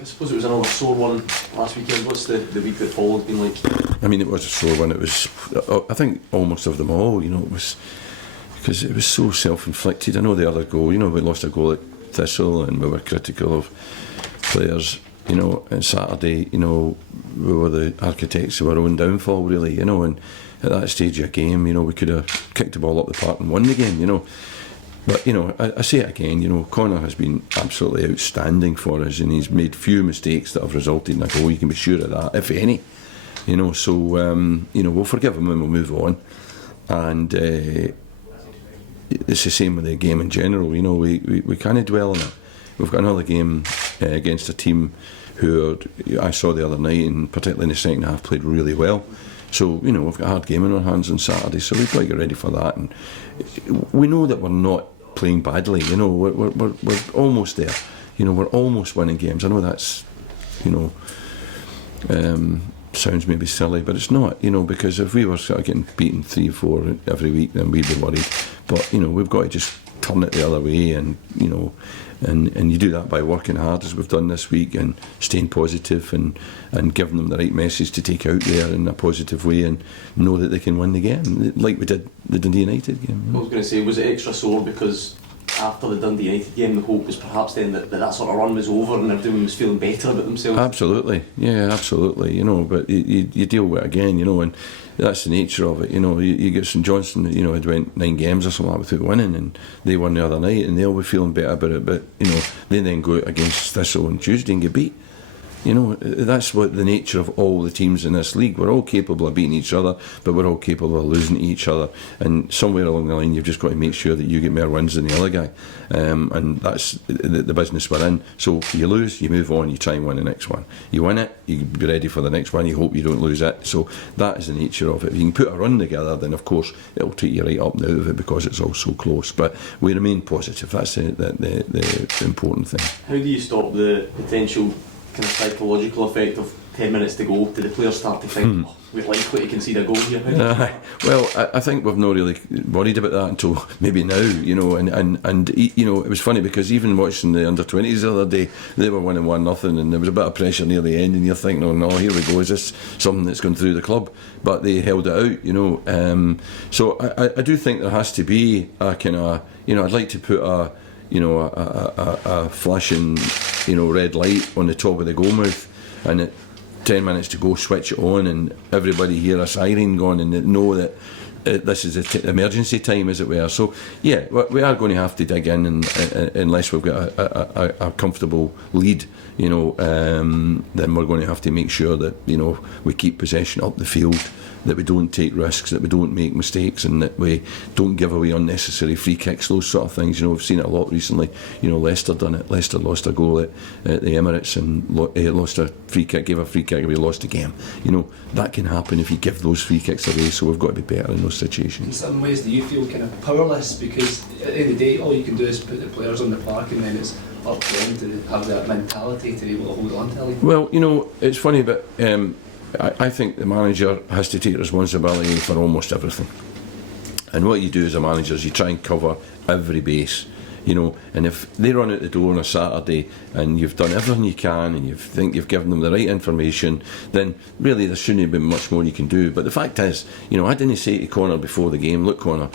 I suppose it was another sore one last weekend. What's the week that followed been like? I mean, it was a sore one. It was, I think, almost of them all. You know, it was because it was so self-inflicted. I know the other goal. You know, we lost a goal at Thistle, and we were critical of players. You know, on Saturday, you know, we were the architects of our own downfall, really. You know, and at that stage of a game, you know, we could have kicked the ball up the park and won the game. You know. But, you know, I say it again, you know, Connor has been absolutely outstanding for us, and he's made few mistakes that have resulted in a goal. You can be sure of that, if any. You know, so, you know, we'll forgive him and we'll move on. And it's the same with the game in general. You know, we can't dwell on it. We've got another game against a team who I saw the other night, and particularly in the second half, played really well. So, you know, we've got a hard game in our hands on Saturday, so we've got to get ready for that. And we know that we're not playing badly, you know, we're almost there. You know, we're almost winning games. I know that's, you know, sounds maybe silly, but it's not, you know, because if we were sort of getting beaten 3-4 every week, then we'd be worried. But, you know, we've got to just turn it the other way, and, you know, and you do that by working hard, as we've done this week, and staying positive, and giving them the right message to take out there in a positive way, and know that they can win the game, like we did the Dundee United game. I was going to say, was it extra sore because after the Dundee United game, the hope was perhaps then that sort of run was over and everyone was feeling better about themselves? Absolutely, yeah, absolutely, you know, but you deal with it again, you know, and that's the nature of it, you know. You get St Johnstone, you know, it went 9 games or something like that without winning, and they won the other night, and they'll be feeling better about it, but, you know, they then go out against Thistle on Tuesday and get beat. You know, that's what the nature of all the teams in this league. We're all capable of beating each other, but we're all capable of losing to each other. And somewhere along the line, you've just got to make sure that you get more wins than the other guy. And that's the business we're in. So you lose, you move on, you try and win the next one. You win it, you be ready for the next one, you hope you don't lose it. So that is the nature of it. If you can put a run together, then of course it'll take you right up and out of it, because it's all so close. But we remain positive. That's the important thing. How do you stop the potential kind of psychological effect of 10 minutes to go? Do the players start to think, oh, we're likely to concede a goal here? Well, I think we've not really worried about that until maybe now, you know, and you know, it was funny because even watching the under-20s the other day, they were winning 1-0, and there was a bit of pressure near the end, and you're thinking, oh no, here we go, is this something that's gone through the club? But they held it out, you know. So I do think there has to be a kind of, you know, I'd like to put a flashing, you know, red light on the top of the goal mouth, and at 10 minutes to go, switch it on, and everybody hear a siren going, and know that this is emergency time, as it were. So yeah, we are going to have to dig in, and unless we've got a comfortable lead, you know, then we're going to have to make sure that, you know, we keep possession up the field, that we don't take risks, that we don't make mistakes, and that we don't give away unnecessary free kicks, those sort of things. You know, we've seen it a lot recently. You know, Leicester done it. Leicester lost a goal at the Emirates, and lost a free kick, gave a free kick, and we lost the game. You know, that can happen if you give those free kicks away, so we've got to be better in those situations. In some ways, do you feel kind of powerless, because at the end of the day, all you can do is put the players on the park, and then it's up to them to have that mentality to be able to hold on to it? Well, you know, it's funny, but I think the manager has to take responsibility for almost everything. And what you do as a manager is you try and cover every base, you know. And if they run out the door on a Saturday and you've done everything you can, and you think you've given them the right information, then really there shouldn't have been much more you can do. But the fact is, you know, I didn't say to Connor before the game, look, Connor,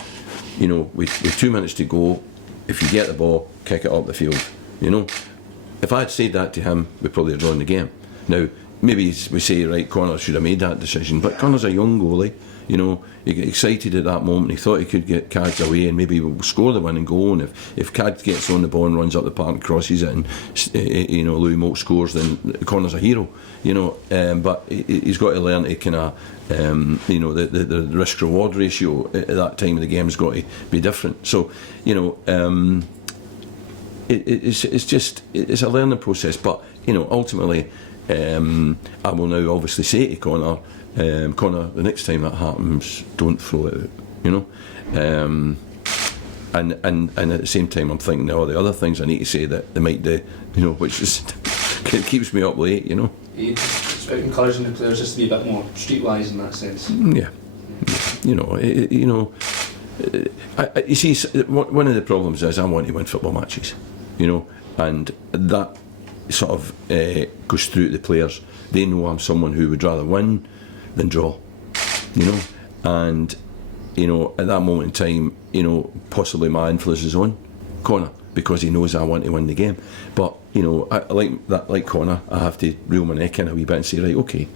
you know, with 2 minutes to go, if you get the ball, kick it up the field. You know, if I had said that to him, we'd probably have drawn the game. Now, maybe we say, right, Connor should have made that decision, but Connor's a young goalie, you know. He got excited at that moment. He thought he could get Cads away and maybe score the winning goal, and if Cads gets on the ball and runs up the park and crosses it, and you know, Louis Moult scores, then Connor's a hero, you know. But he's got to learn to kind of, you know, the risk reward ratio at that time of the game has got to be different. So, you know, it's a learning process. But, you know, ultimately, I will now obviously say to Connor, the next time that happens, don't throw it out, you know. And at the same time, I'm thinking of all the other things I need to say that they might do, you know, which is it keeps me up late, you know. It's about encouraging the players just to be a bit more streetwise in that sense. Yeah, you know, you see, one of the problems is I want to win football matches, you know, and that sort of goes through to the players. They know I'm someone who would rather win than draw, you know, and you know, at that moment in time, you know, possibly my influence is on Connor because he knows I want to win the game. But you know, like Connor, I have to reel my neck in a wee bit and say, right, okay,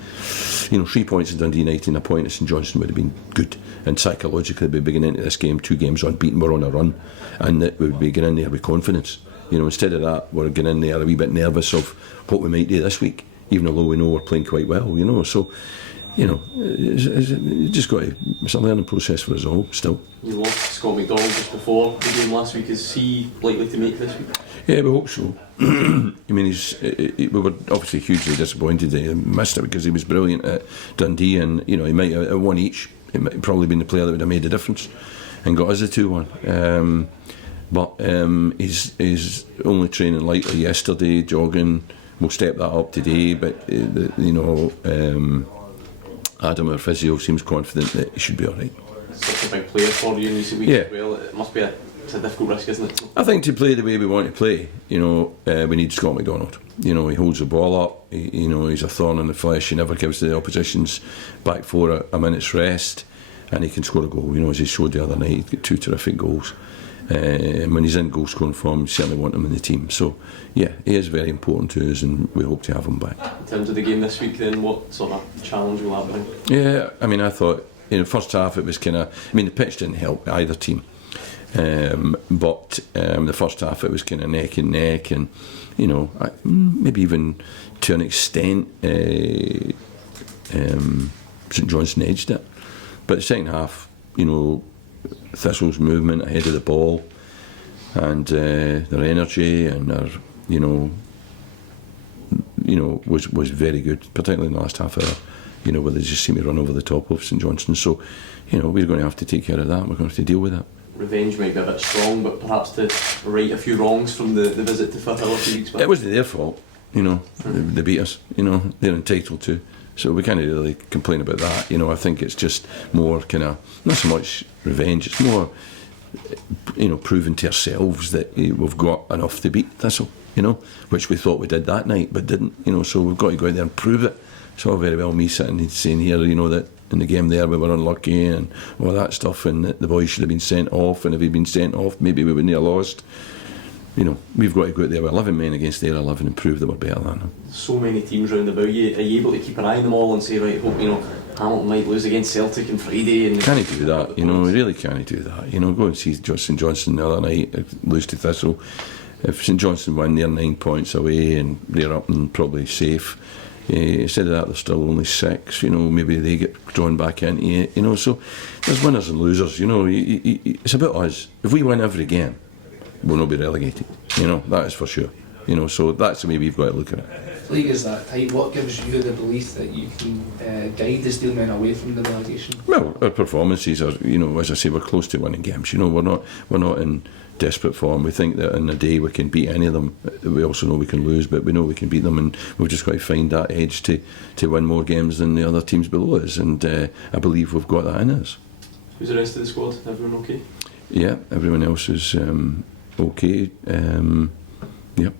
you know, 3 points at Dundee United and a point at St Johnstone would have been good. And psychologically, we'd be getting into this game 2 games unbeaten, we're on a run, and that we would be getting in there with confidence. You know, instead of that, we're getting in there a wee bit nervous of what we might do this week, even though we know we're playing quite well. You know, so. You know, it's just got to, it's a learning process for us all still. You lost Scott McDonald just before the game last week. Is he likely to make this week? Yeah, we hope so. I mean, we were obviously hugely disappointed that he missed it because he was brilliant at Dundee, and you know, he might have won each. He might have probably been the player that would have made the difference and got us the 2-1. But he's only training lightly yesterday, jogging. We'll step that up today, but you know. Adam, our physio, seems confident that he should be all right. Such a big player for you in recent weeks as well. It must be it's a difficult risk, isn't it? I think to play the way we want to play, you know, we need Scott McDonald. You know, he holds the ball up. You know, he's a thorn in the flesh. He never gives the opposition's back four a minute's rest, and he can score a goal. You know, as he showed the other night, he got 2 terrific goals. When he's in goal scoring form, we certainly want him in the team. So yeah, he is very important to us, and we hope to have him back. In terms of the game this week, then, what sort of challenge will that bring? Yeah, I mean, I thought in the first half it was kind of, I mean, the pitch didn't help either team, but the first half it was kind of neck and neck, and you know, maybe even to an extent St Johnstone edged it, but the second half, you know, Thistle's movement ahead of the ball and their energy and their, you know, was very good, particularly in the last half hour, you know, where they just seem to run over the top of St Johnstone. So, you know, we're going to have to take care of that. We're going to have to deal with that. Revenge might be a bit strong, but perhaps to right a few wrongs from the visit to Thistle a few weeks back. It wasn't their fault, you know. They beat us, you know. They're entitled to. So we can't really complain about that. You know, I think it's just more kind of, not so much revenge, it's more, you know, proving to ourselves that we've got enough to beat Thistle, you know, which we thought we did that night but didn't, you know, so we've got to go out there and prove it. It's all very well me sitting and saying here, you know, that in the game there we were unlucky and all that stuff, and that the boys should have been sent off, and if he'd been sent off maybe we wouldn't have lost. You know, we've got to go out there with 11 men against their 11 and prove that we're better than them. So many teams round about you. Are you able to keep an eye on them all and say, right, hope, you know, Hamilton might lose against Celtic on Friday? And can't do that, you know, we really can't do that. You know, go and see St Johnstone the other night, lose to Thistle. If St Johnstone win, they're 9 points away and they're up and probably safe. Instead of that, there's still only 6, you know, maybe they get drawn back into it, you know, so there's winners and losers, you know, it's about us. If we win every game, we'll not be relegated, you know, that is for sure, you know, so that's the way we've got to look at it. League is that tight. What gives you the belief that you can guide the Steelmen away from the relegation? Well, our performances are, you know, as I say, we're close to winning games, you know, we're not in desperate form. We think that in a day we can beat any of them. We also know we can lose, but we know we can beat them, and we've just got to find that edge to win more games than the other teams below us, and I believe we've got that in us. Who's the rest of the squad? Everyone okay? Yeah, everyone else is okay. Yep.